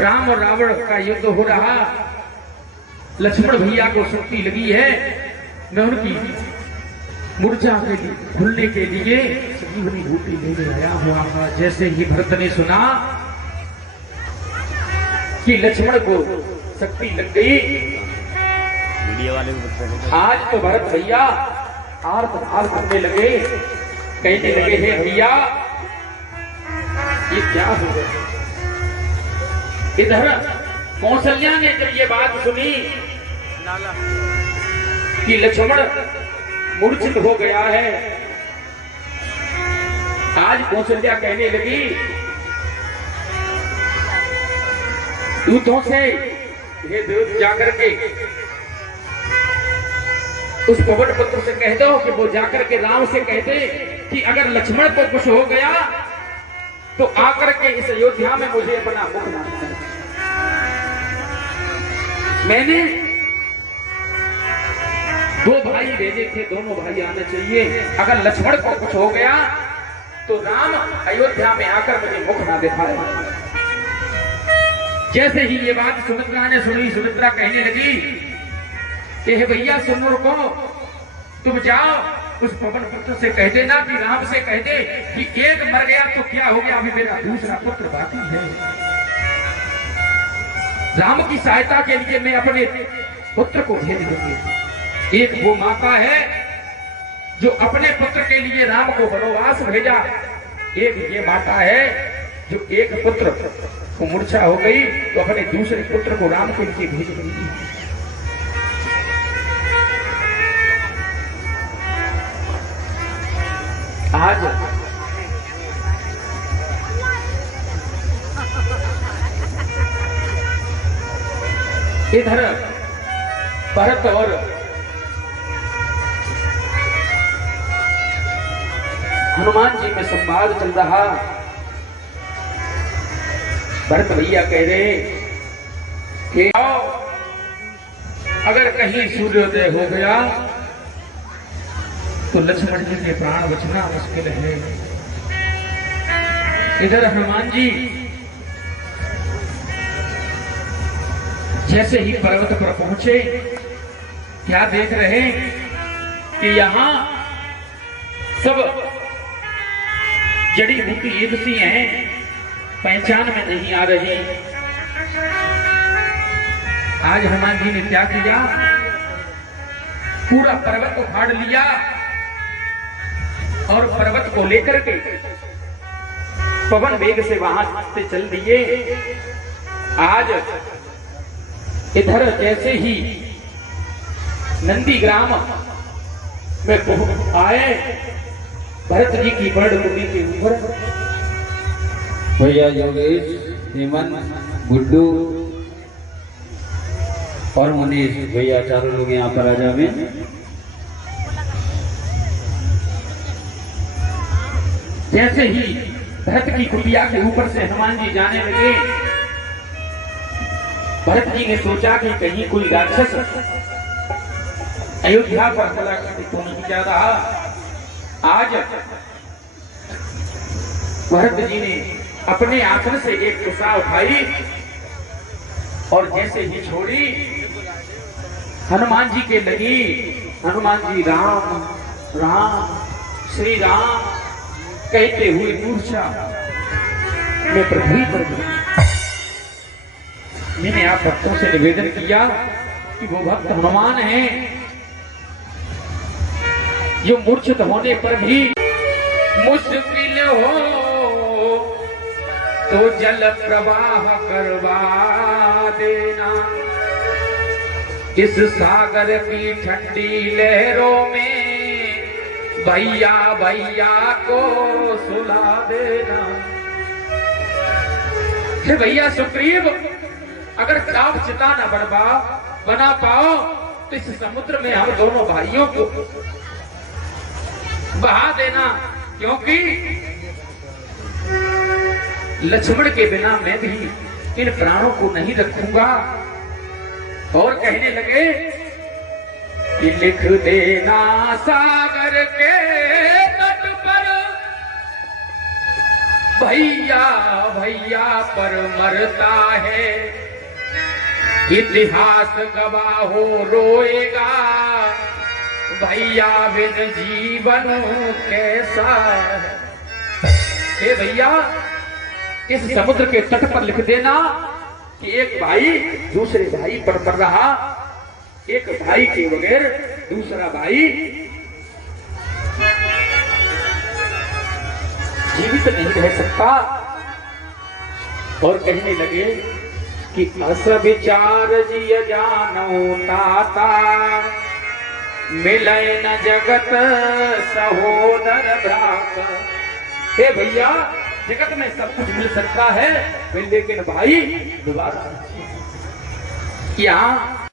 राम और रावण का युद्ध हो रहा, लक्ष्मण भैया को शक्ति लगी है, मैं उनकी मूर्छा के लिए खुलने के लिए संजीवनी बूटी लेने आया हुआ था। जैसे ही भरत ने सुना कि लक्ष्मण को शक्ति लग गई, आज तो भरत भैया आर्त हाल करने लगे, कहने लगे हे भैया ये क्या हो गया। इधर कौशल्या ने जब ये बात सुनी कि लक्ष्मण मूर्छित हो गया है, आज कौशल्या कहने लगी दूतों से ये दूत जाकर के उस पवन पुत्र से कह दो कि वो जाकर के राम से कह दे कि अगर लक्ष्मण को कुछ हो गया तो आकर के इस अयोध्या में मुझे अपना मुख ना दिखाए। मैंने दो भाई भेजे थे, दोनों भाई आने चाहिए। अगर लक्ष्मण को कुछ हो गया तो राम अयोध्या में आकर मुझे मुख ना दिखाए। जैसे ही ये बात सुमित्रा ने सुनी, सुमित्रा कहने लगी कि हे भैया सुनो, रुको, तुम जाओ उस पवन पुत्र से कह देना कि राम से कह दे कि एक मर गया तो क्या हो गया, अभी मेरा दूसरा पुत्र बाकी है। राम की सहायता के लिए मैं अपने पुत्र को भेज दूंगी। एक वो माता है जो अपने पुत्र के लिए राम को वनवास भेजा, एक ये माता है जो एक पुत्र को मूर्छा हो गई तो अपने दूसरे पुत्र को राम के लिए भेज देगी। आज इधर भरत और हनुमान जी में संवाद चल रहा। भरत भैया कह रहे कि अगर कहीं सूर्योदय हो गया तो लक्ष्मण जी के प्राण बचना मुश्किल है। इधर हनुमान जी जैसे ही पर्वत पर पहुंचे, क्या देख रहे कि यहां सब जड़ी बूटी एक सी हैं, पहचान में नहीं आ रही। आज हनुमान जी ने क्या किया, पूरा पर्वत को फाड़ लिया और पर्वत को लेकर के पवन वेग से वहां से चल दिए। आज इधर जैसे ही नंदी ग्राम में आए, भरत जी की बड़ मुड़ी के ऊपर भैया योगेश, हेमंत, गुड्डू और मनीष भैया चारों लोग यहाँ पर आ जावे। जैसे ही भरत की कुटिया के ऊपर से हनुमान जी जाने लगे, भरत जी ने सोचा कि कहीं कोई राक्षस अयोध्या पर हमला तो नहीं जा रहा। आज भरत जी ने अपने आसन से एक कुशा उठाई और जैसे ही छोड़ी, हनुमान जी के लगी। हनुमान जी राम राम श्री राम कहते हुए मूर्छा में पृथ्वी पर गिरे। मैंने आप भक्तों से निवेदन किया कि वो भक्त हनुमान हैं जो मूर्छित होने पर भी मुश्किल हो तो जल प्रवाह करवा देना, इस सागर की ठंडी लहरों में भैया भैया को सुला देना। हे भैया सुग्रीव, अगर आप चिता न बना पाओ तो इस समुद्र में हम दोनों भाइयों को बहा देना, क्योंकि लक्ष्मण के बिना मैं भी इन प्राणों को नहीं रखूंगा। और कहने लगे कि लिख देना सागर के तट पर भैया भैया पर मरता है, इतिहास गवाह हो रोएगा, भैया बिन जीवन कैसा है। हे भैया, इस समुद्र के तट पर लिख देना कि एक भाई दूसरे भाई पर मर रहा, एक भाई के बगैर दूसरा भाई जीवित नहीं रह सकता। और कहने लगे कि अस विचार जिय जानो ताता, मिले न जगत सहोदर भ्राता। हे भैया, जगत में सब कुछ मिल सकता है, लेकिन भाई दोबारा यहाँ